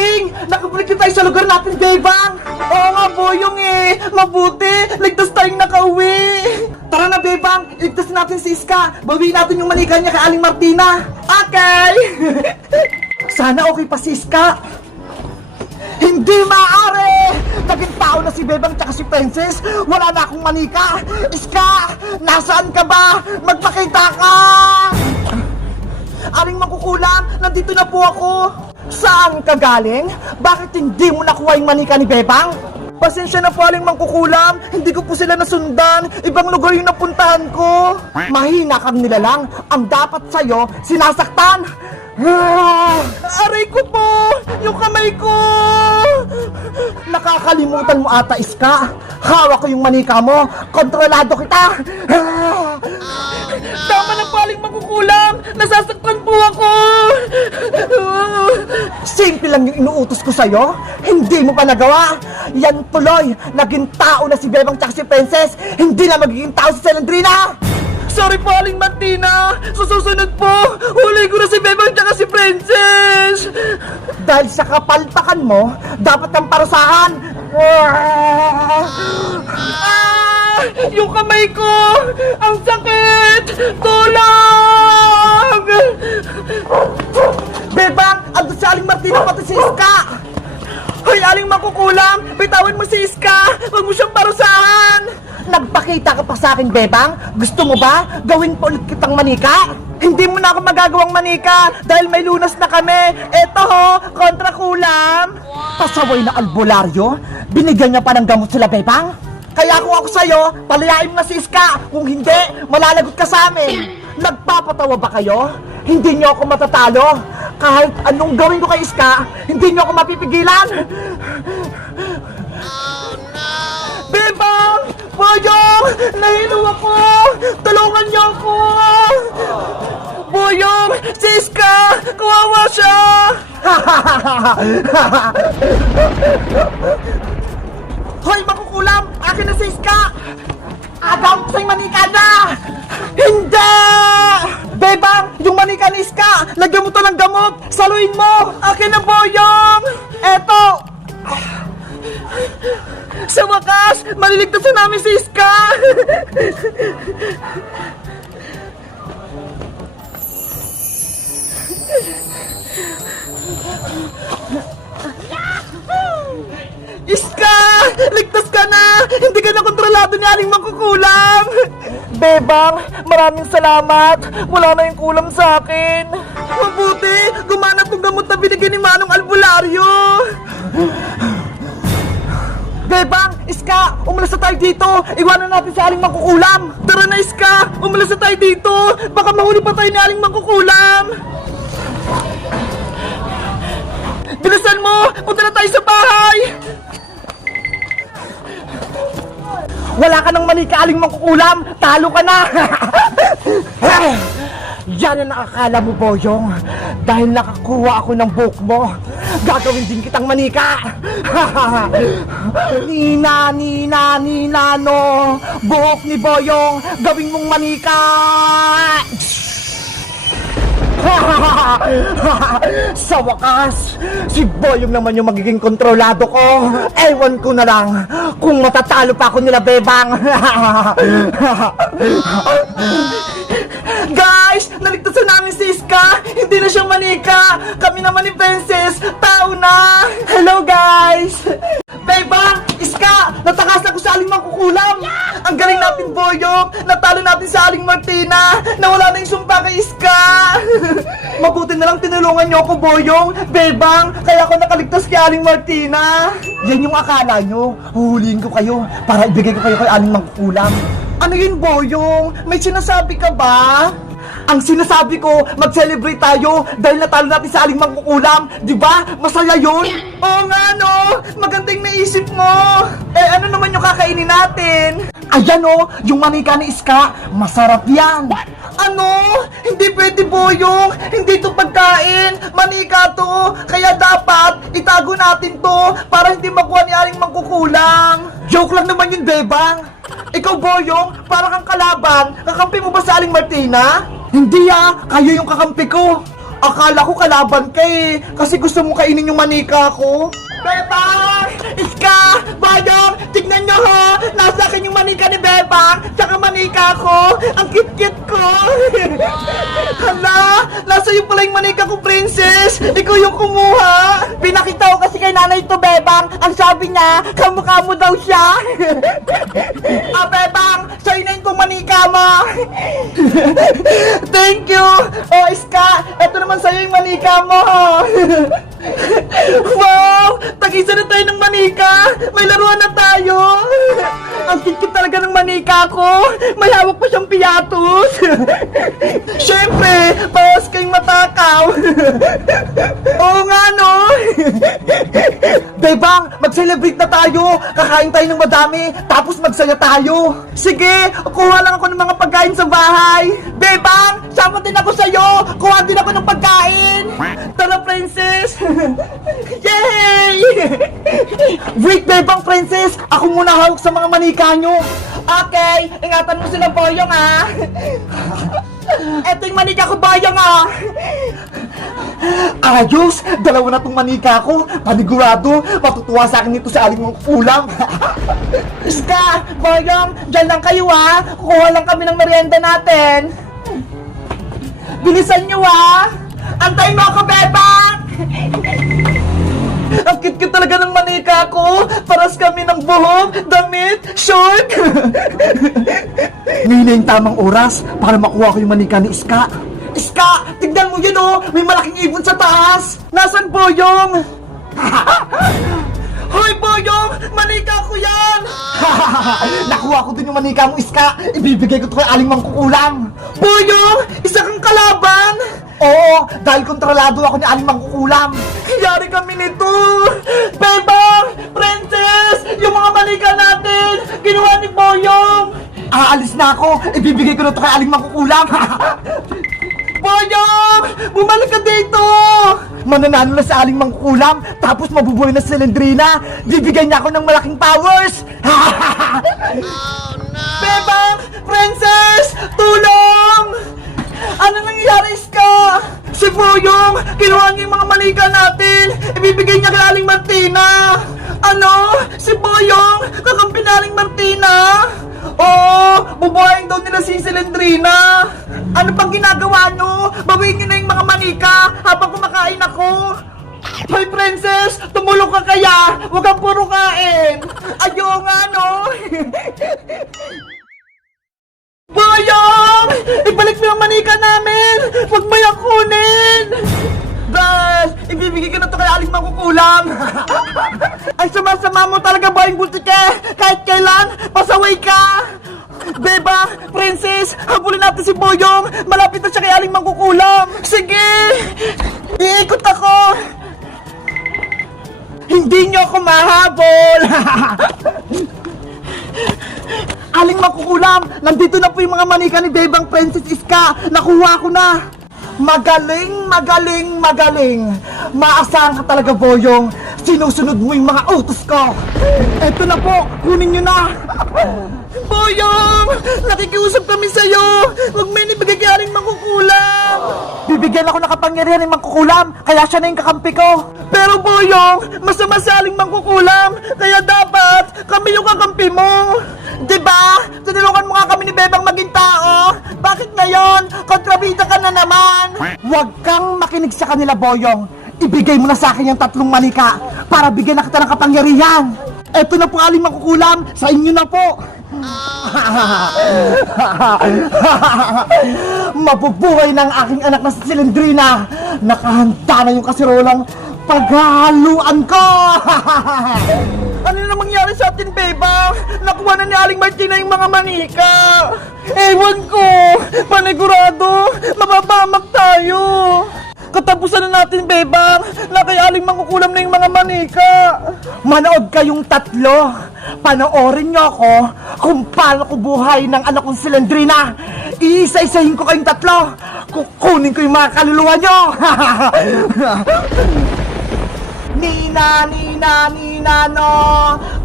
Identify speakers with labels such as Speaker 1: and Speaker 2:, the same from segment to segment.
Speaker 1: Aling! Nakabalik na tayo sa lugar natin, Bebang! Oo nga, Boyong eh! Mabuti! Ligtas tayong nakauwi! Tara na, Bebang! Iligtas natin si Iska! Bawiin natin yung manika niya kay Aling Martina! Okay! Sana okay pa si Iska! Hindi maaari! Naging tao na si Bebang tsaka si Princess! Wala na akong manika! Iska! Nasaan ka ba? Magpakita ka! Aling makukulang, nandito na po ako. Saan ka galing? Bakit hindi mo nakuha yung manika ni Bebang? Pasensya na po aling mangkukulam, hindi ko po sila nasundan, ibang lugar yung napuntahan ko. Mahina kang nilalang, ang dapat sa'yo, sinasaktan. Ah, aray ko po, yung kamay ko. Nakakalimutan mo ata, Iska. Hawak ko yung manika mo, kontrolado kita. Ah, Tama na paling makukulam! Nasasaktan po ako! Simple lang yung inuutos ko sa'yo. Hindi mo pa nagawa. Yan tuloy, naging tao na si Bebang tsaka si Princess. Hindi na magiging tao si Celandrina! Sorry po, Aling Martina! Sa susunod po, huli ko na si Bebang tsaka si Princess! Dahil sa kapalpakan mo, dapat kang parusahan! Ah! Yung kamay ko! Ang sakit! Tulong! Si Iska! Hoy, Aling makukulam! Bitawan mo si Iska! Huwag mo siyang parusahan! Nagpakita ka pa sa akin, Bebang? Gusto mo ba? Gawin pa ulit kitang manika? Hindi mo na ako magagawang manika dahil may lunas na kami. Eto ho, kontra kulam. Pasaway na albularyo? Binigyan niya pa ng gamot sila, Bebang? Kaya kung ako sa'yo, palayain mo na si Iska. Kung hindi, malalagot ka sa amin. Nagpapatawa ba kayo? Hindi niyo ako matatalo. Kahit anong gawin ko kay Iska, hindi niyo ako mapipigilan. Bebang! Boyong! Nahilo ako! Tulungan niyo ako! Boyong! Si Iska! Kawawa siya! Hoy, makukulam! Akin na si Iska! Agaw ko sa'yo manika na! Hindi! Bebang! Yung manika ni Iska! Lagyan mo to ng gamot! Saluin mo! Akin na, Boyong! Eto! Sa wakas, maliligtas na namin si Iska! Iska! Ligtas ka na! Hindi ka na kontrolado ni Aling Mangkukulam! Bebang, maraming salamat! Wala na yung kulam sa akin! Mabuti! Gumana tong gamot na binigyan ni Manong Albularyo! Bebang! Iska! Umalas na tayo dito! Iwanan natin si Aling Mangkukulam! Tara na, Iska! Umalas na tayo dito! Baka mahuli pa tayo ni Aling Mangkukulam! Bilisan mo! Punta na tayo sa bahay! Wala ka nang manika aling mangkukulam! Talo ka na! Yan ang nakakala mo, Boyong. Dahil nakakuha ako ng buhok mo, gagawin din kitang manika! nina, nina, nina, no! Buhok ni Boyong, gawin mong manika! Sa wakas, si Boyong naman yung magiging kontrolado ko. Ewan ko na lang kung matatalo pa ako nila, Bebang. Guys, naligtasan namin si Iska. Hindi na siya manika. Kami naman ni Princess, tao na. Hello, guys. Bebang, Iska, natakas ako sa aling mangkukulam. Ang galing natin, Boyong. Natalo natin sa aling Martina. Nawala na yung sumpa kay Iska. Mabuti na lang tinulungan niyo ako, Boyong. Bebang, kaya ako nakaligtas kay aling Martina. Yan yung akala nyo. Huhulihin ko kayo para ibigay ko kayo kay aling mangkukulam. Ano yun, Boyong? May sinasabi ka ba? Ang sinasabi ko, mag-celebrate tayo dahil natalo natin sa aling mangkukulam. Di ba? Masaya yun? Oo nga, no? Magandang naisip mo. Eh, ano naman yung kakainin natin? Ayan, oh, yung manika ni Iska. Masarap yan. Ano? Hindi pwede, Boyong. Hindi to pagkain. Manika to. Kaya dapat itago natin to para hindi makuha ni aling mangkukulang. Joke lang naman yun, Bebang. Ikaw, Boyong, para kang kalaban. Kakampi mo ba sa aling Martina? Hindi ah, kayo yung kakampi ko. Akala ko kalaban ka eh. Kasi gusto mo kainin yung manika ko. Bebang! Iska! Bayang! Tignan nyo ha! Nasa akin yung manika ni Bebang! Tsaka manika ko! Ang kit-kit ko! Hala! Nasa iyo pala yung manika ko, princess! Ikaw yung kumuha! Pinakita ko kasi kay nanay to, Bebang! Ang sabi niya, kamukha mo daw siya! ah, Bebang! Sa'yo na yung manika mo! Thank you! Oh, Iska! Ito naman sa'yo yung manika mo! wow! Tag-isa na tayo ng manika! May laruan na tayo! Ang kikit talaga ng manika ko! May hawak pa siyang piyatos! Siyempre, bawas kayong matakaw! Oo nga, no? Bebang, mag-celebrate na tayo! Kakain tayo ng madami, tapos magsaya tayo! Sige, kuha lang ako ng mga pagkain sa bahay! Bebang, sama din ako sa'yo! Kuha din ako ng pagkain! Tara, princess! Yay! Wait, Bebang, princess! Ako muna hawak sa mga manika nyo! Okay, ingatan mo sila, Boyong, ah! Eto yung manika ko, Boyong, ah! Ayos! Dalawa na tong manika ko! Panigurado! Matutuwa sa akin nito sa aling mong ulam! Iska! Boyong! Diyan lang kayo, ah! Kukuha lang kami ng merienda natin! Bilisan nyo, ah! Antayin mo ako, Bebang! Ang cute-cute talaga ng manika ko! Paras kami ng buhok, damit, short! Ngayon na yung tamang oras para makuha ko yung manika ni Iska. Iska! Tignan mo yun oh! May malaking ibon sa taas! Nasaan Boyong? Hoy Boyong! Manika ko yan! Nakuha ko din yung manika mo Iska! Ibibigay ko to kay Aling Mangkukulam! Boyong! Isa kang kalaban! Oo! Dahil kontrolado ako ni Aling Mangkukulam! Yari kami nito! Bebang! Princess! Yung mga manika natin! Ginawa ni Boyong! Aalis na ako! Ibibigay ko na to kay Aling Mangkukulam! Boyong! Bumalik ka dito! Mananalo na sa aling mangkukulam, tapos mabubuhay na si Lendrina. Bibigyan niya ako ng malaking powers! Bebang! Princess! Tulong! Ano nangyayari, Ska? Si Boyong! Kinuha niya yung mga manika natin! Ibibigay niya kay Aling Martina! Ano? Si Boyong! Kakampi na Aling Martina! Oo! Bubuhayin daw nila si Silendrina! Ano pang ginagawa nyo? Bawiin nyo na yung mga manika habang kumakain ako! Hoy, princess! Tumulong ka kaya! Huwag kang puro kain! Ayaw nga, no? Boyong! Ibalik mo yung manika namin! Huwag mo yung kunin! Bes! Ibibigay ko na to kay Aling Mangkukulam! Ay, sama-sama mo talaga, Boyong Bultike! Kahit kailan, pasaway ka! Beba! Princess! Habulin natin si Boyong! Malapit na siya kay Aling Mangkukulam! Sige! Iikot ako! Hindi niyo ako mahabol! Aling makukulam! Nandito na po yung mga manika ni Bebang Princess Iska! Nakuha ko na! Magaling, magaling, magaling! Maasahan ka talaga, Boyong! Sinusunod mo yung mga utos ko! Eto na po! Kunin nyo na! Boyong! Nakikiusap kami sa'yo! Huwag may nibigay kay Aling makukulam! Bibigyan ako ng kapangyarihan ng mangkukulam, kaya siya na yung kakampi ko. Pero Boyong, masama sa aling mangkukulam, kaya dapat kami yung kakampi mo. 'Di ba? Tinulungan mo nga kami ni Bebang maging tao. Bakit ngayon? Kontrabida ka na naman. Huwag kang makinig sa kanila, Boyong. Ibigay mo na sa akin yung tatlong manika para bigyan na kita ng kapangyarihan. Eto na po aling makukulam, sa inyo na po. Mabubuhay ng aking anak na si Silendrina. Nakahanda na yung kasirolang paghaluan ko. ano na mangyari sa atin, Beba? Nakuha na ni Aling Martina yung mga manika. Ewan ko, panigurado, mababamak tayo. Katapusan na natin, Bebang, na kay Aling mangkukulam na yung mga manika. Manood kayong tatlo. Panoorin niyo ako kung paano ko buhay ng anak kong silendrina. Iisa-isahin ko kayong tatlo. Kukunin ko yung mga kaluluwa niyo. Nina, Nina, Nina, no.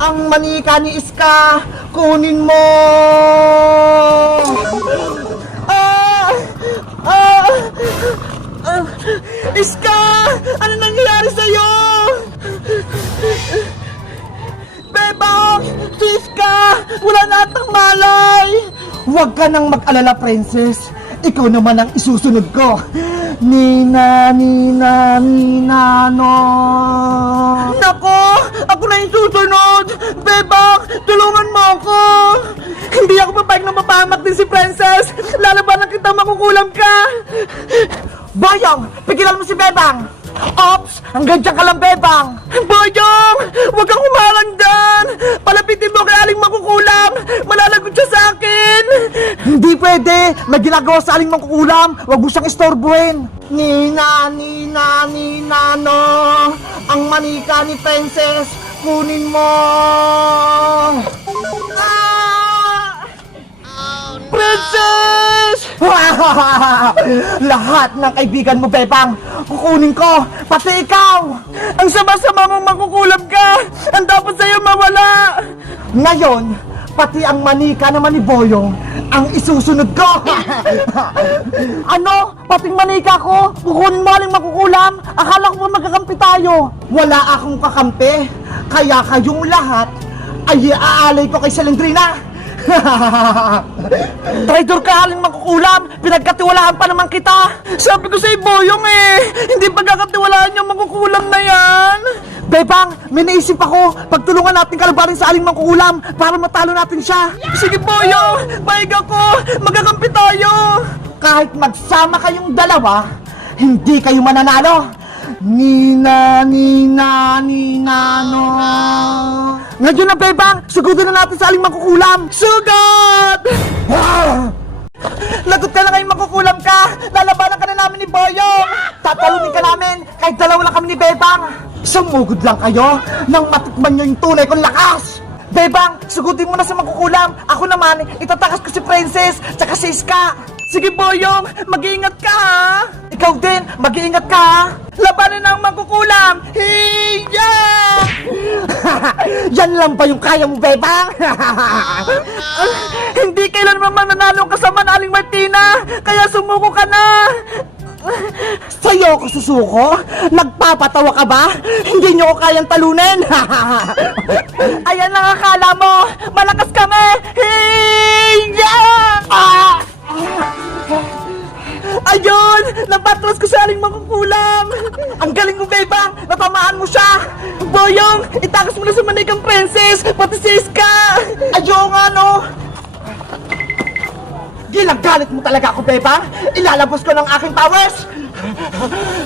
Speaker 1: Ang manika ni Iska, kunin mo. Ah! Ah! Ah, Iska! Ano nangyayari sa'yo? Bebang! Si Iska! Wala na atang malay! Huwag ka nang mag-alala, princess. Ikaw naman ang isusunod ko. Nina, Nina, Nina, no. Nako! Ako na yung susunod! Bebang! Tulungan mo ako! Hindi ako papayag na mapahamak din si Princess! Lalabanan kita makukulam ka! Boyong! Pigilan mo si Bebang! Ops! Hanggang dyan ka lang, Bebang! Boyong! Huwag kang humarang dyan! Palapitin mo kay Aling makukulam! Malalagot siya sa akin! Hindi pwede! May ginagawa sa Aling makukulam! Huwag mo siyang istorbuhin! Nina, Nina, Nina, no! Ang manika ni Princess! Kunin mo! Ah! Princess! Lahat ng kaibigan mo, Bebang, kukunin ko, pati ikaw! Ang sama-sama mong makukulam ka! Ang dapat sa'yo mawala! Ngayon, pati ang manika naman ni Boyong ang isusunod ko! ano? Pating manika ko? Kukunin mo aling makukulam? Akala ko ba magkakampi tayo? Wala akong kakampi, kaya kayong lahat ay iaalay ko kay Salendrina! Traitor ka aling makukulam! Pinagkatiwalaan pa naman kita! Sabi ko sa Boyong eh! Hindi pagkakatiwalaan yung makukulam na yan! Bebang, may naisip ako! Pagtulungan natin kalabanin sa aling makukulam para matalo natin siya! Sige Boyong! Paig ako! Magkakampi tayo! Kahit magsama kayong dalawa, hindi kayo mananalo! Nina, Nina, Nina, no. Ngayon na, Bebang, sugodin na natin sa aling makukulam. Sugod! Ah! Lagot ka na ngayon makukulam ka! Lalabanan ka na namin ni Boyong! Tatalunin ka namin kahit dalawa lang kami ni Bebang! Sumugod lang kayo nang matikman nyo yung tunay kong lakas! Bebang, sugutin mo na sa makukulam! Ako naman, itatakas ko si Princess tsaka si Iska! Sige Boyong, mag-iingat ka ha! Ikaw din, mag-iingat ka ha! Labanan ang makukulam! Hiya! Yan lang ba yung kaya mo, Bebang? Hindi kailanman mananalo ka sa Manaling Martina! Kaya sumuko ka na! Sa'yo ako susuko? Nagpapatawa ka ba? Hindi niyo ko kayang talunin! Ayan lang akala mo! Malakas kami! Hiya! Ah! Ayun! Napatras ko sa aling makukulam! Ang galing mo, Bebang! Natamaan mo siya! Boyong! Itakas mo na sa manikang princess! Pati si Iska! Ayaw nga, no! Ginagalit mo talaga ako, Bebang! Ilalabas ko ng aking powers!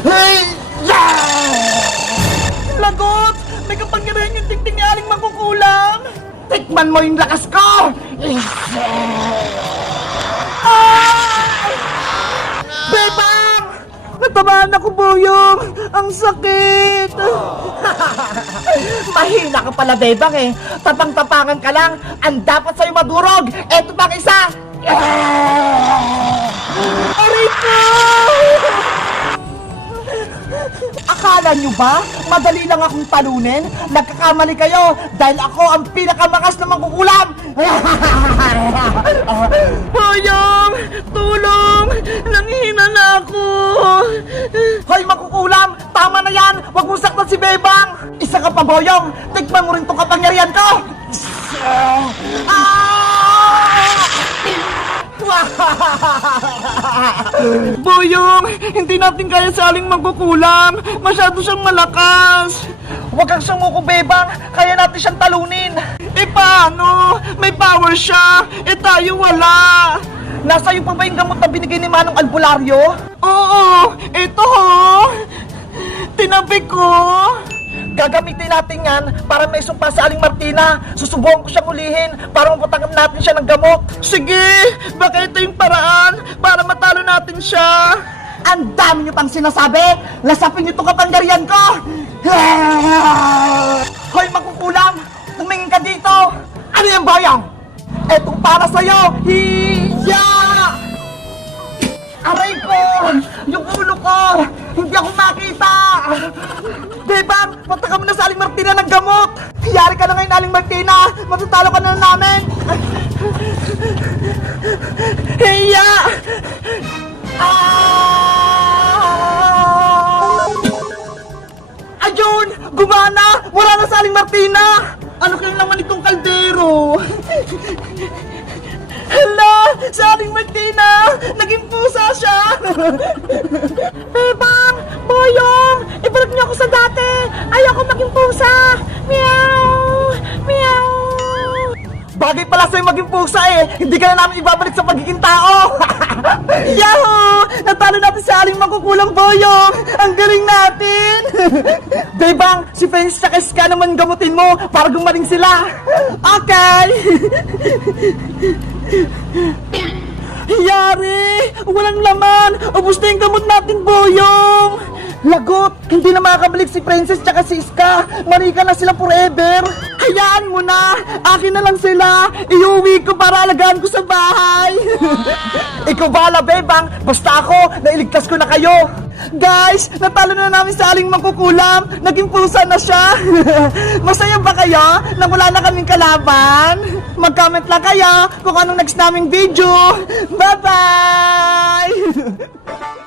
Speaker 1: Hey! Lagot! May kapangyarihan yung tingting ni aling makukulam! Tikman mo yung lakas ko! Ah! Bebang! Natamaan ako, Boyong! Ang sakit! Mahina ka pala, Bebang eh. Tapang-tapangan ka lang. Ang dapat sa'yo madurog. Eto pang isa. Aray ko! Akala nyo ba? Madali lang akong talunin? Nagkakamali kayo dahil ako ang pinakamakas na mangkukulam! Boyong! Tulong! Nanghihina na ako! Hoy, makukulam! Tama na yan! Huwag mo saktan si Bebang! Isa ka pa, Boyong! Tikman mo rin tong kapangyarihan ko! Boyong! Hindi natin kaya sa aling magkukulam! Masyado siyang malakas! Huwag kang sumuko, Bebang! Kaya natin siyang talunin! Eh paano? May power siya! Eh tayo wala! Nasa iyo pa ba yung gamot na binigay ni Manong Albularyo? Oo! Ito ho! Tinabi ko! Gagamitin natin yan para may sumpa sa Aling Martina. Susubukan ko siyang ulihin para mapatangam natin siya ng gamot. Sige! Baka ito yung paraan para matalo natin siya. Ang dami niyo pang sinasabi! Lasapin niyo itong kapangyarihan ko! Hoy, makukulam! Tumingin ka dito! Ano yung bayang? Etong para sa'yo! Hiya! Aray ko! Yung ulo ko! Hindi ako makita! Bebang, Punta ka muna sa Aling Martina ng gamot! Yari ka na ngayon, Aling Martina! Matatalo ka na namin! Hiya! Ah! Ayun! Gumana! Wala na sa Aling Martina! Ano kayo naman itong kaldero? Hala! Sa Aling Martina! Naging pusa siya! Eh, Evan! Boyong! Ibalik niyo ako sa dami! Ayoko maging pusa! Meow! Meow! Bagay pala sa'yo maging pusa eh! Hindi ka na namin ibabalik sa pagiging tao! Yahoo! Natalo natin sa aling makukulang boyong! Ang galing natin! Bebang, si French sa ka naman gamutin mo para gumaling sila! Okay! Yari! Walang laman! Ubus na yung gamot natin, boyong! Lagot! Hindi na makakabalik si Princess tsaka si Iska! Marika na sila forever! Hayaan mo na! Akin na lang sila! Iuwi ko para alagaan ko sa bahay! Ikaw bala, Bebang! Basta ako, nailigtas ko na kayo! Guys, natalo na namin sa aling mangkukulam! Naging pusa na siya! Masaya ba kayo na wala na kaming kalaban? Mag-comment lang kayo kung anong next naming video! Bye-bye!